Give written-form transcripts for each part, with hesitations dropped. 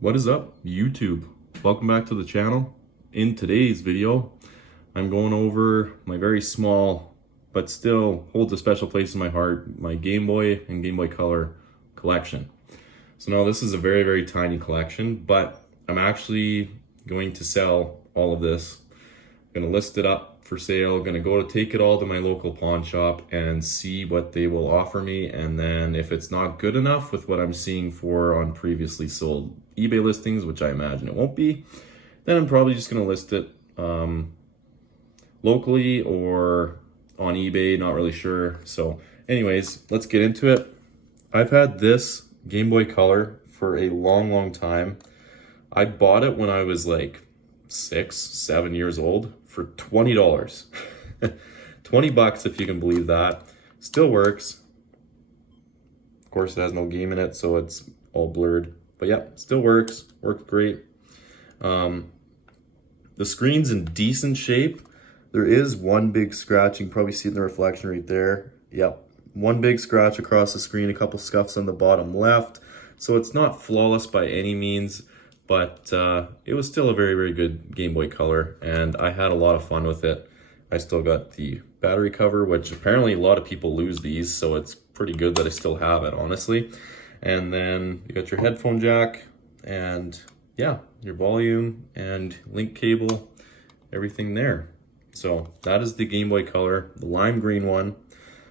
What is up, YouTube? Welcome back to the channel. In today's video, I'm going over my very small, but still holds a special place in my heart, my Game Boy and Game Boy Color collection. So now this is a very, very tiny collection, but I'm actually going to sell all of this. I'm gonna list it up for sale, gonna go to take it all to my local pawn shop and see what they will offer me. And then if it's not good enough with what I'm seeing for on previously sold eBay listings, which I imagine it won't be, then I'm probably just gonna list it locally or on eBay, not really sure. So anyways, let's get into it. I've had this Game Boy Color for a long, long time. I bought it when I was like 6, 7 years old for $20. 20 bucks if you can believe that. Still works. Of course it has no game in it, so it's all blurred. But yeah, still works. Worked great. The screen's in decent shape. There is one big scratch. You can probably see it in the reflection right there. Yep. One big scratch across the screen, a couple scuffs on the bottom left. So it's not flawless by any means, but it was still a very, very good Game Boy Color, and I had a lot of fun with it. I still got the battery cover, which apparently a lot of people lose these, so it's pretty good that I still have it, honestly. And then you got your headphone jack, and yeah, your volume and link cable, everything there. So that is the Game Boy Color, the lime green one.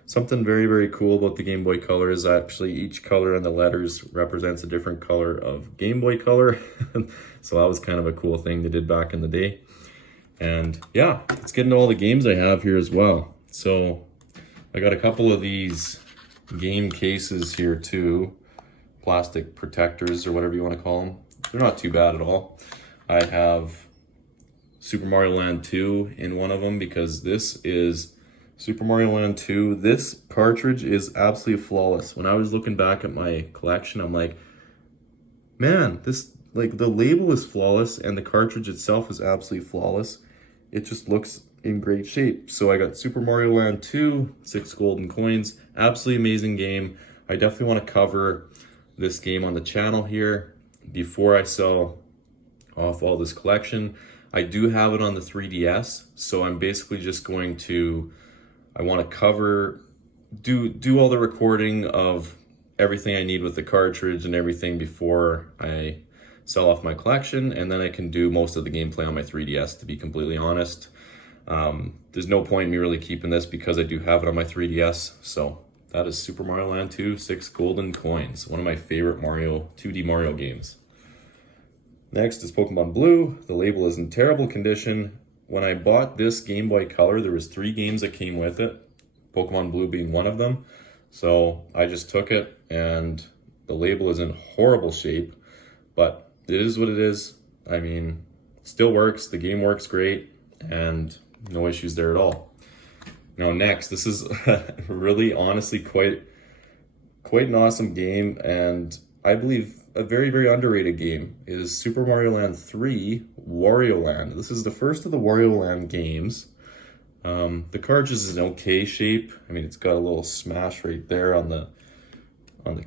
Something very, very cool about the Game Boy Color is actually each color on the letters represents a different color of Game Boy Color. So that was kind of a cool thing they did back in the day. And yeah, let's get into all the games I have here as well. So I got a couple of these game cases here too. Plastic protectors or whatever you want to call them. They're not too bad at all. I have Super Mario Land 2 in one of them because this is Super Mario Land 2. This cartridge is absolutely flawless. When I was looking back at my collection, I'm like, man, this, like, the label is flawless and the cartridge itself is absolutely flawless. It just looks in great shape. So I got Super Mario Land 2, 6 golden coins. Absolutely amazing game. I definitely want to cover this game on the channel here before I sell off all this collection. I do have it on the 3DS, so I'm basically just going to, I want to cover, do all the recording of everything I need with the cartridge and everything before I sell off my collection, and then I can do most of the gameplay on my 3DS, to be completely honest. There's no point in me really keeping this because I do have it on my 3DS. So that is Super Mario Land 2, 6 golden coins. One of my favorite 2D Mario games. Next is Pokemon Blue. The label is in terrible condition. When I bought this Game Boy Color, there was 3 games that came with it, Pokemon Blue being one of them. So I just took it, and the label is in horrible shape, but it is what it is. I mean, it still works, the game works great, and no issues there at all. Now next, this is really honestly quite an awesome game, and I believe a very, very underrated game is Super Mario Land 3 Wario Land. This is the first of the Wario Land games. The cartridge is in okay shape. I mean, it's got a little smash right there on the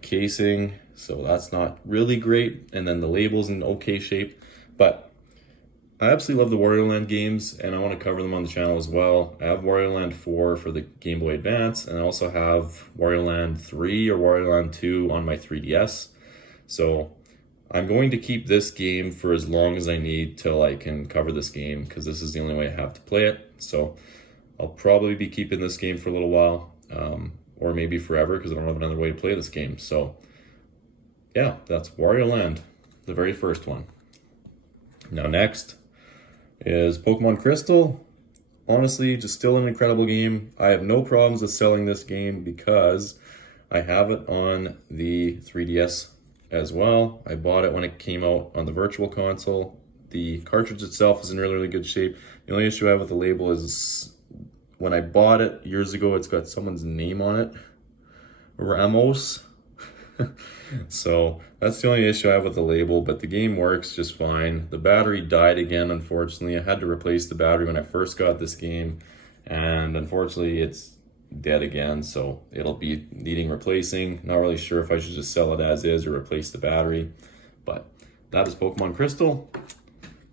casing, so that's not really great. And then the label's in okay shape, but I absolutely love the Wario Land games, and I want to cover them on the channel as well. I have Wario Land 4 for the Game Boy Advance, and I also have Wario Land 3 or Wario Land 2 on my 3DS. So I'm going to keep this game for as long as I need till I can cover this game, because this is the only way I have to play it. So I'll probably be keeping this game for a little while, or maybe forever, because I don't have another way to play this game. So yeah, that's Wario Land, the very first one. Now next is Pokemon Crystal. Honestly, just still an incredible game. I have no problems with selling this game because I have it on the 3DS as well. I bought it when it came out on the Virtual Console. The cartridge itself is in really, really good shape. The only issue I have with the label is when I bought it years ago, it's got someone's name on it, Ramos. So that's the only issue I have with the label, but the game works just fine. The battery died again, unfortunately. I had to replace the battery when I first got this game, and unfortunately it's dead again, so it'll be needing replacing. Not really sure if I should just sell it as is or replace the battery, but that is Pokemon Crystal.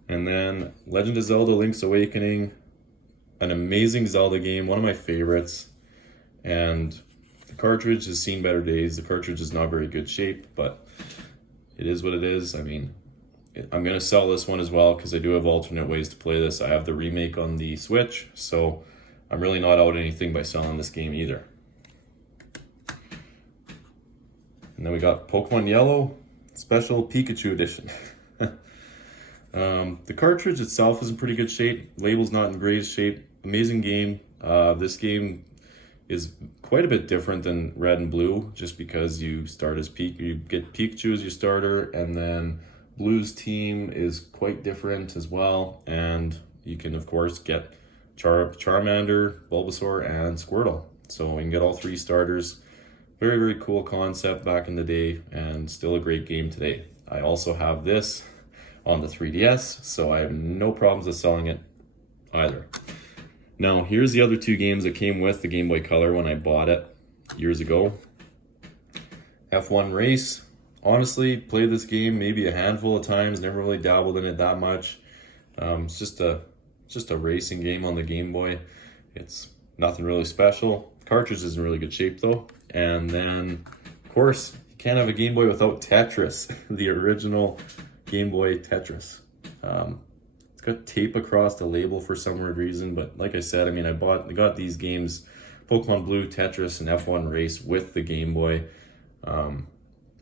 And then Legend of Zelda Link's Awakening, an amazing Zelda game, one of my favorites. And the cartridge has seen better days. The cartridge is not very good shape, but it is what it is. I mean, I'm going to sell this one as well because I do have alternate ways to play this. I have the remake on the Switch, so I'm really not out anything by selling this game either. And then we got Pokemon Yellow Special Pikachu Edition. The cartridge itself is in pretty good shape. Label's not in great shape. Amazing game. This game is quite a bit different than Red and Blue, just because you start as you get Pikachu as your starter, and then Blue's team is quite different as well, and you can of course get Charmander, Bulbasaur, and Squirtle. So you can get all three starters. Very, very cool concept back in the day, and still a great game today. I also have this on the 3DS, so I have no problems with selling it either. Now, here's the other two games that came with the Game Boy Color when I bought it years ago. F1 Race. Honestly, played this game maybe a handful of times, never really dabbled in it that much. It's just a racing game on the Game Boy. It's nothing really special. Cartridge is in really good shape though. And then, of course, you can't have a Game Boy without Tetris, the original Game Boy Tetris. It's got tape across the label for some weird reason, but like I said, I mean, I got these games, Pokemon Blue, Tetris, and F1 Race with the Game Boy.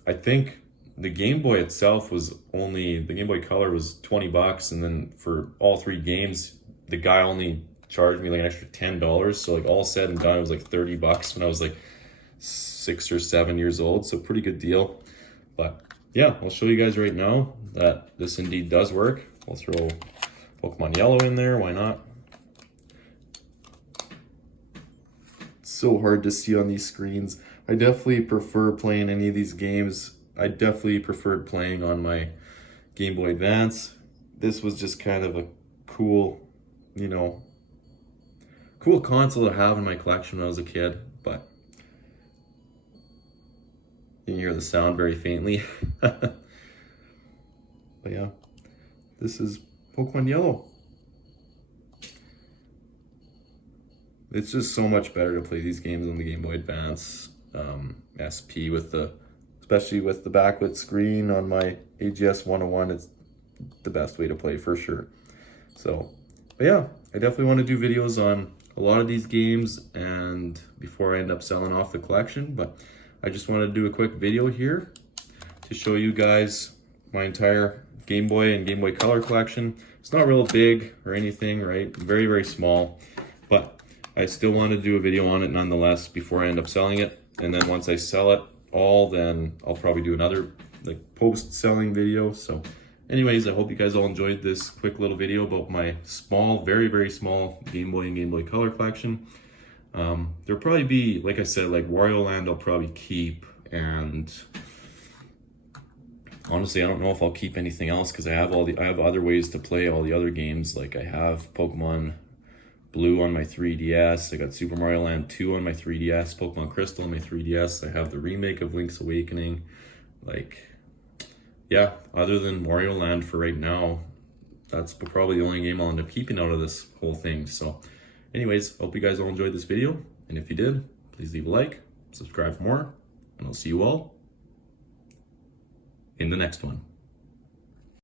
I think the Game Boy itself was the Game Boy Color was 20 bucks, and then for all three games, the guy only charged me like an extra $10. So like all said and done, it was like 30 bucks when I was like 6 or 7 years old. So pretty good deal. But yeah, I'll show you guys right now that this indeed does work. I'll throw Pokemon Yellow in there, why not? It's so hard to see on these screens. I definitely prefer playing any of these games. I definitely preferred playing on my Game Boy Advance. This was just kind of a cool, cool console to have in my collection when I was a kid, but you can hear the sound very faintly. But yeah, this is Pokemon Yellow. It's just so much better to play these games on the Game Boy Advance SP especially with the backlit screen on my AGS 101. It's the best way to play for sure. So, but yeah, I definitely want to do videos on a lot of these games and before I end up selling off the collection, but I just wanted to do a quick video here to show you guys my entire Game Boy and Game Boy Color collection. It's not real big or anything, right? Very, very small, but I still want to do a video on it nonetheless before I end up selling it. And then once I sell it all, then I'll probably do another like post-selling video. So anyways, I hope you guys all enjoyed this quick little video about my small, very, very small Game Boy and Game Boy Color collection. There'll probably be, like I said, like Wario Land I'll probably keep, and honestly, I don't know if I'll keep anything else because I have other ways to play all the other games. Like I have Pokemon Blue on my 3DS, I got Super Mario Land 2 on my 3DS, Pokemon Crystal on my 3DS, I have the remake of Link's Awakening. Like, yeah, other than Wario Land for right now, that's probably the only game I'll end up keeping out of this whole thing. So anyways, hope you guys all enjoyed this video, and if you did, please leave a like, subscribe for more, and I'll see you all in the next one.